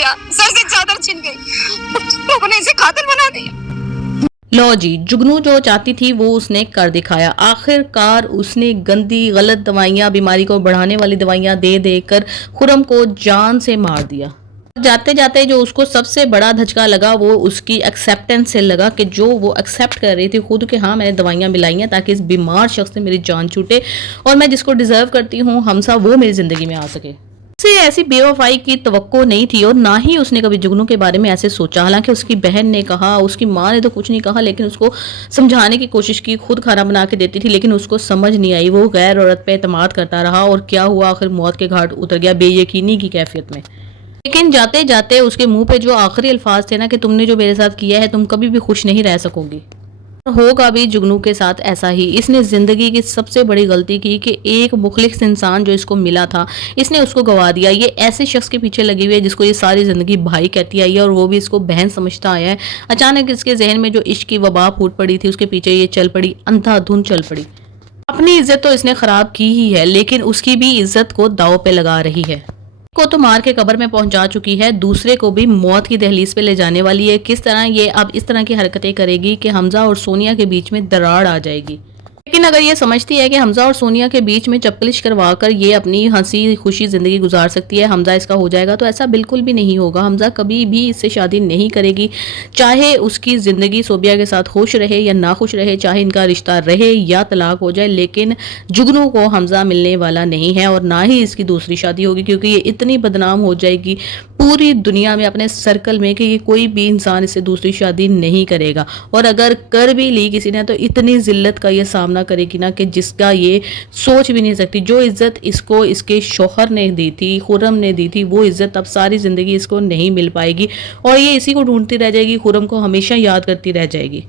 गया, सर से चादर छिन गई, लोगों ने इसे कातिल बना दिया। लो जी, जुगनू जो चाहती थी वो उसने कर दिखाया। आखिरकार उसने गंदी गलत दवाइयां, बीमारी को बढ़ाने वाली दवाइयां दे देकर खुरम को जान से मार दिया। जाते जाते जो उसको सबसे बड़ा धचका लगा वो उसकी एक्सेप्टेंस से लगा कि जो वो एक्सेप्ट कर रही थी खुद कि हाँ मैंने दवाइयां मिलाई हैं ताकि इस बीमार शख्स से मेरी जान छूटे और मैं जिसको डिजर्व करती हूँ हमसा वो मेरी जिंदगी में आ सके। से ऐसी बेवफाई की तवक्को नहीं थी और ना ही उसने कभी जुगनू के बारे में ऐसे सोचा। हालांकि उसकी बहन ने कहा, उसकी माँ ने तो कुछ नहीं कहा, लेकिन उसको समझाने की कोशिश की, खुद खाना बना के देती थी लेकिन उसको समझ नहीं आई। वो गैर औरत पे एतमाद करता रहा और क्या हुआ, आखिर मौत के घाट उतर गया बेयकीनी की कैफियत में। लेकिन जाते जाते उसके मुंह पे जो आखिरी अल्फाज थे ना कि तुमने जो मेरे साथ किया है तुम कभी भी खुश नहीं रह सकोगी। होगा भी जुगनू के साथ ऐसा ही। इसने जिंदगी की सबसे बड़ी गलती की कि एक मुखलिस इंसान जो इसको मिला था इसने उसको गवा दिया। ये ऐसे शख्स के पीछे लगी हुई है जिसको ये सारी जिंदगी भाई कहती आई है और वो भी इसको बहन समझता आया है। अचानक इसके जहन में जो इश्क की वबा फूट पड़ी थी उसके पीछे ये चल पड़ी, अंधाधुंध चल पड़ी। अपनी इज्जत तो इसने खराब की ही है लेकिन उसकी भी इज्जत को दांव पे लगा रही है। को तो मार के कब्र में पहुंचा चुकी है, दूसरे को भी मौत की दहलीज पे ले जाने वाली है। किस तरह ये अब इस तरह की हरकतें करेगी कि हमजा और सोनिया के बीच में दरार आ जाएगी। लेकिन अगर ये समझती है कि हमजा और सोनिया के बीच में चपकलिश करवा कर ये अपनी हंसी खुशी जिंदगी गुजार सकती है, हमजा इसका हो जाएगा, तो ऐसा बिल्कुल भी नहीं होगा। हमजा कभी भी इससे शादी नहीं करेगी, चाहे उसकी जिंदगी सोबिया के साथ खुश रहे या ना खुश रहे, चाहे इनका रिश्ता रहे या तलाक हो जाए, लेकिन जुगनू को हमजा मिलने वाला नहीं है और ना ही इसकी दूसरी शादी होगी क्योंकि ये इतनी बदनाम हो जाएगी पूरी दुनिया में अपने सर्कल में कि ये कोई भी इंसान इससे दूसरी शादी नहीं करेगा। और अगर कर भी ली किसी ने तो इतनी जिल्लत का ये सामना करेगी ना कि जिसका ये सोच भी नहीं सकती। जो इज्जत इसको इसके शौहर ने दी थी, खुरम ने दी थी, वो इज्जत अब सारी जिंदगी इसको नहीं मिल पाएगी और ये इसी को ढूंढती रह जाएगी, खुरम को हमेशा याद करती रह जाएगी।